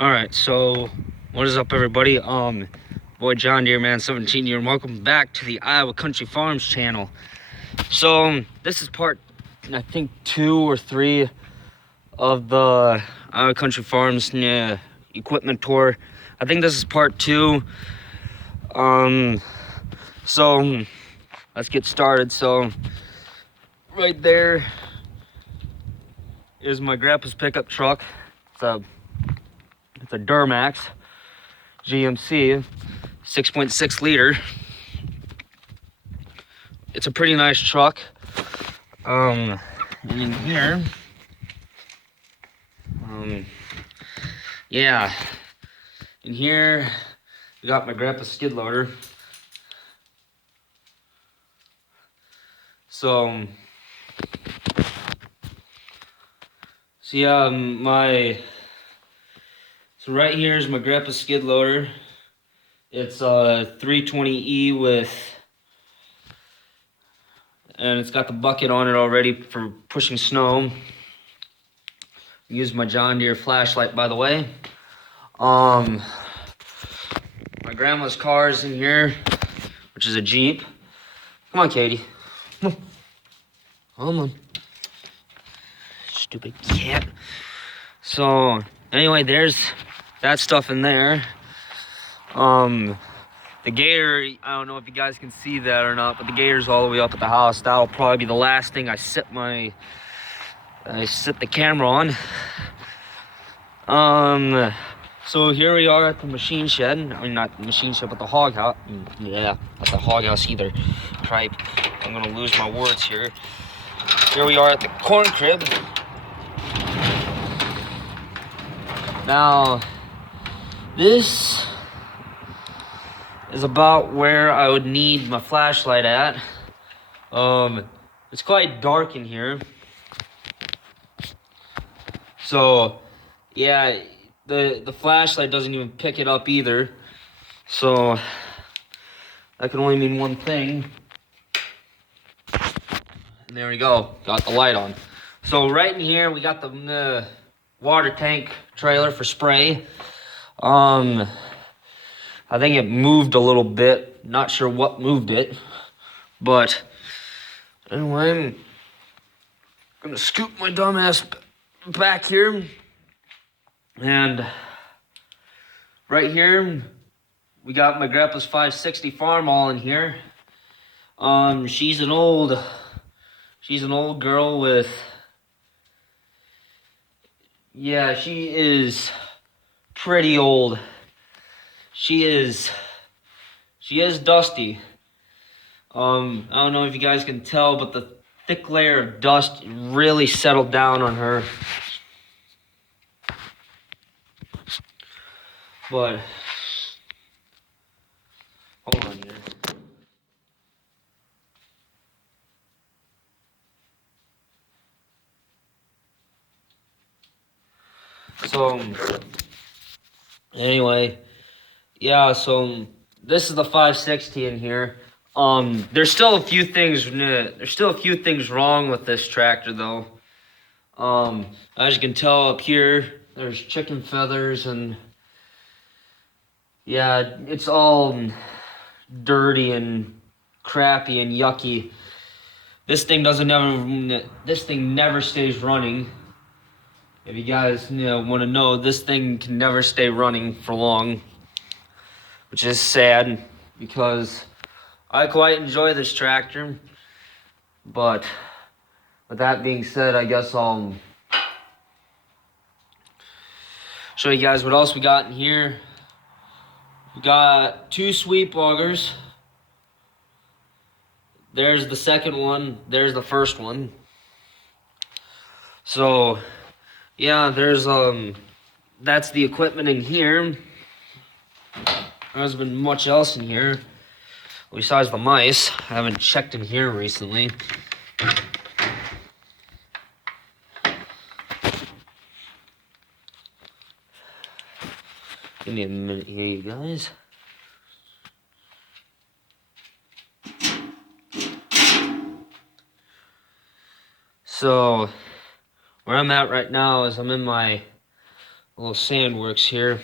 All right, so what is up, everybody? Boy John Deere, man, 17 year, and welcome back to the Iowa Country Farms channel. So this is part, I think, 2 or 3 of the Iowa Country Farms equipment tour. I think this is part 2. So let's get started. So right there is my grandpa's pickup truck. It's a Duramax GMC 6.6 liter. It's a pretty nice truck. And in here, yeah, in here we got my grandpa's skid loader. So yeah, so right here is my grandpa's skid loader. It's a 320E and it's got the bucket on it already for pushing snow. Use my John Deere flashlight, by the way. My grandma's car is in here, which is a Jeep. Come on, Katie. Come on. Stupid cat. So anyway, there's that stuff in there. The gator, I don't know if you guys can see that or not, but the gator's all the way up at the house. That'll probably be the last thing I sit the camera on. So here we are at the machine shed. I mean, not the machine shed, but the hog house. Yeah, not the hog house either. Tripe. I'm gonna lose my words here. Here we are at the corn crib. Now, this is about where I would need my flashlight at. It's quite dark in here. So, yeah, the flashlight doesn't even pick it up either. So, that can only mean one thing. And there we go, got the light on. So right in here, we got the water tank trailer for spray. I think it moved a little bit. Not sure what moved it. But anyway, I'm gonna scoop my dumb ass back here. And right here, we got my grandpa's 560 farm all in here. She's an old girl with, yeah, she is pretty old. She is dusty. I don't know if you guys can tell, but the thick layer of dust really settled down on her. But hold on here. So anyway, yeah, so this is the 560 in here. There's still a few things wrong with this tractor though. As you can tell up here, there's chicken feathers, and yeah, it's all dirty and crappy and yucky. This thing never stays running. If you guys want to know, this thing can never stay running for long, which is sad because I quite enjoy this tractor. But with that being said, I guess I'll show you guys what else we got in here. We got 2 sweep augers. There's the second one. There's the first one. So yeah, there's that's the equipment in here. There hasn't been much else in here besides the mice. I haven't checked in here recently. Give me a minute here, you guys. So where I'm at right now is I'm in my little sand works here,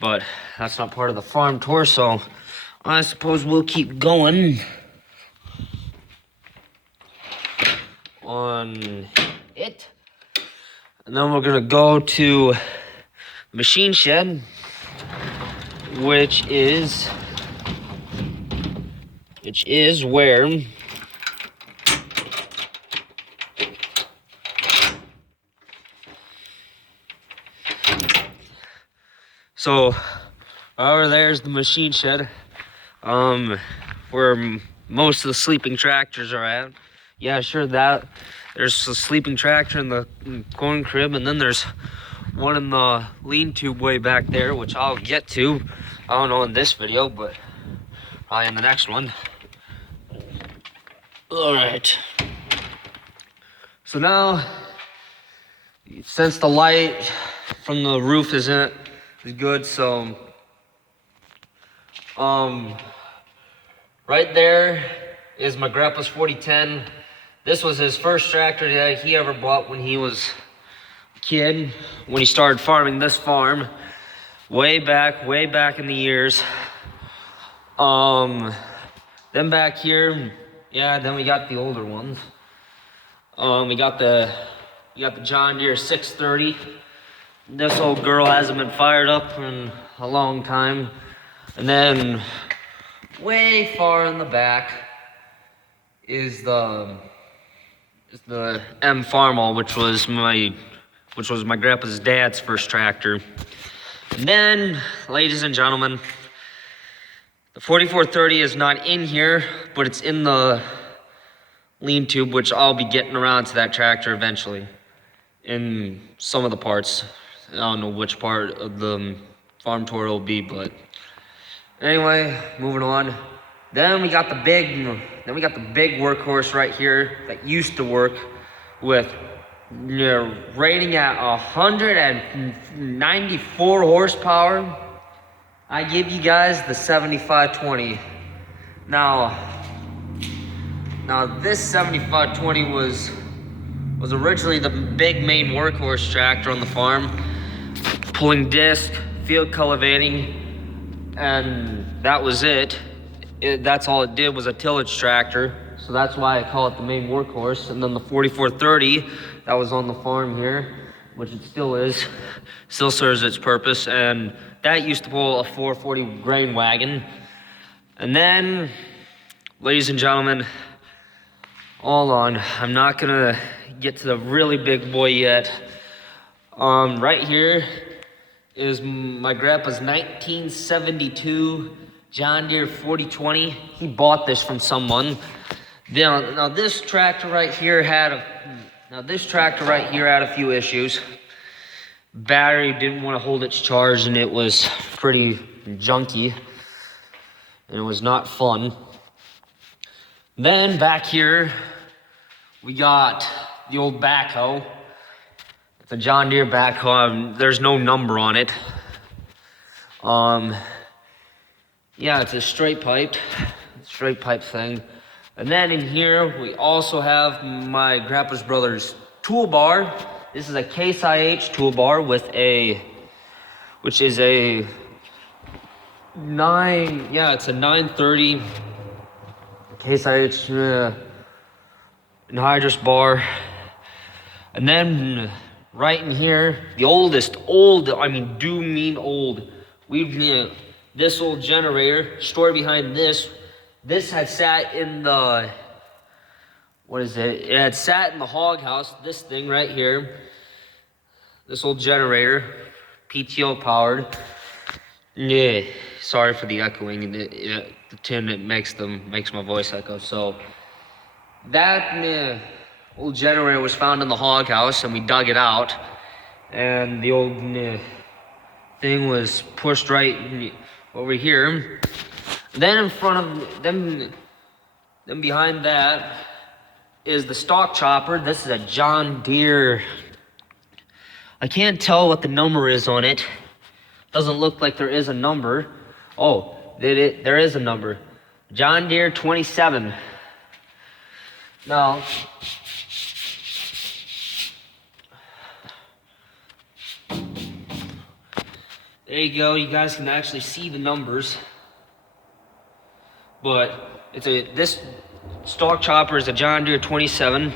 but that's not part of the farm tour, so I suppose we'll keep going on it. And then we're gonna go to the machine shed, which is where so over there's the machine shed, where most of the sleeping tractors are at. Yeah, sure, that there's a sleeping tractor in the corn crib, and then there's one in the lean-to way back there, which I'll get to. I don't know in this video, but probably in the next one. All right. So now, since the light from the roof is good, so right there is my grandpa's 4010. This was his first tractor that he ever bought when he was a kid, when he started farming this farm, way back in the years. Then back here, yeah, then we got the older ones. We got the John Deere 630. This old girl hasn't been fired up in a long time. And then way far in the back is the M Farmall, which was my grandpa's dad's first tractor. And then, ladies and gentlemen, the 4430 is not in here, but it's in the lean-to, which I'll be getting around to that tractor eventually in some of the parts. I don't know which part of the farm tour it'll be, but anyway, moving on. Then we got the big workhorse right here that used to work with rating at 194 horsepower. I give you guys the 7520. Now this 7520 was originally the big main workhorse tractor on the farm, pulling disc, field cultivating, and that was it. That's all it did, was a tillage tractor. So that's why I call it the main workhorse. And then the 4430 that was on the farm here, which it still is, still serves its purpose. And that used to pull a 440 grain wagon. And then, ladies and gentlemen, hold on, I'm not gonna get to the really big boy yet. Right here is my grandpa's 1972 John Deere 4020. He bought this from someone. Now this tractor right here had a few issues. Battery didn't want to hold its charge, and it was pretty junky, and it was not fun. Then back here, we got the old backhoe. It's a John Deere backhoe. There's no number on it. Yeah, it's a straight pipe thing. And then in here, we also have my grandpa's brother's toolbar. This is a Case IH toolbar which is a 930 Case IH anhydrous bar. And then right in here, the old, this old generator, story behind this had sat in the, it had sat in the hog house, this thing right here, this old generator, PTO powered. Yeah, sorry for the echoing, the tin, it makes my voice echo. So that old generator was found in the hog house, and we dug it out, and the old thing was pushed right over here. Then in front of them, then behind that is the stock chopper. This is a John Deere. I can't tell what the number is on it. Doesn't look like there is a number. Oh, there is a number. John Deere 27. Now, There you go. You guys can actually see the numbers. But this stalk chopper is a John Deere 27.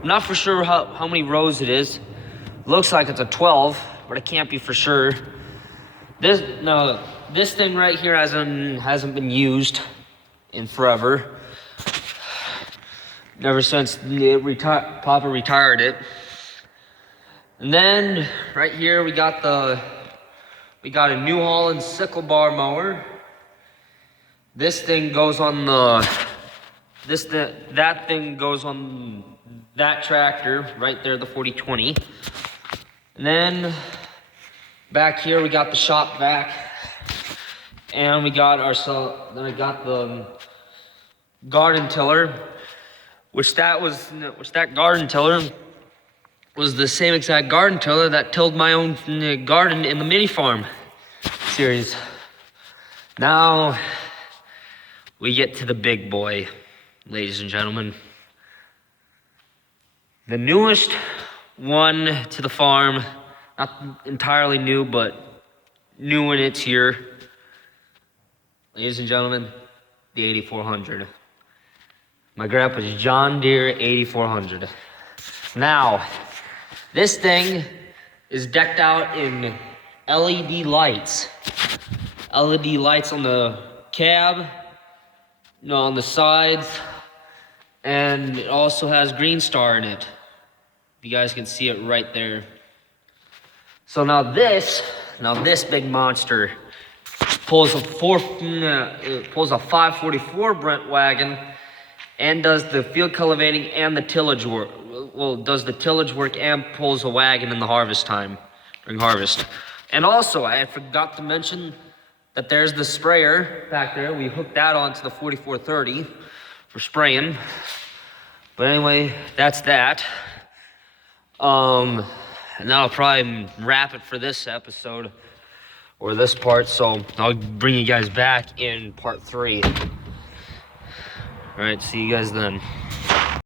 I'm not for sure how many rows it is. Looks like it's a 12, but it can't be for sure. This thing right here hasn't been used in forever. Ever since Papa retired it. And then right here we got a New Holland sickle bar mower. This thing goes on that thing goes on that tractor right there, the 4020. And then back here we got the shop vac, and I got the garden tiller, which that garden tiller was the same exact garden tiller that tilled my own garden in the mini farm series. Now we get to the big boy, ladies and gentlemen. The newest one to the farm, not entirely new, but new when it's here. Ladies and gentlemen, the 8400. My grandpa's John Deere 8400. Now, this thing is decked out in LED lights. LED lights on the cab, on the sides, and it also has Green Star in it. You guys can see it right there. So now this big monster pulls a 544 Brent wagon and does the field cultivating and the tillage work. Well, does the tillage work and pulls a wagon in the harvest time, during harvest. And also, I forgot to mention that there's the sprayer back there. We hooked that onto the 4430 for spraying. But anyway, that's that. And that'll probably wrap it for this episode, or this part, so I'll bring you guys back in part 3. All right, see you guys then.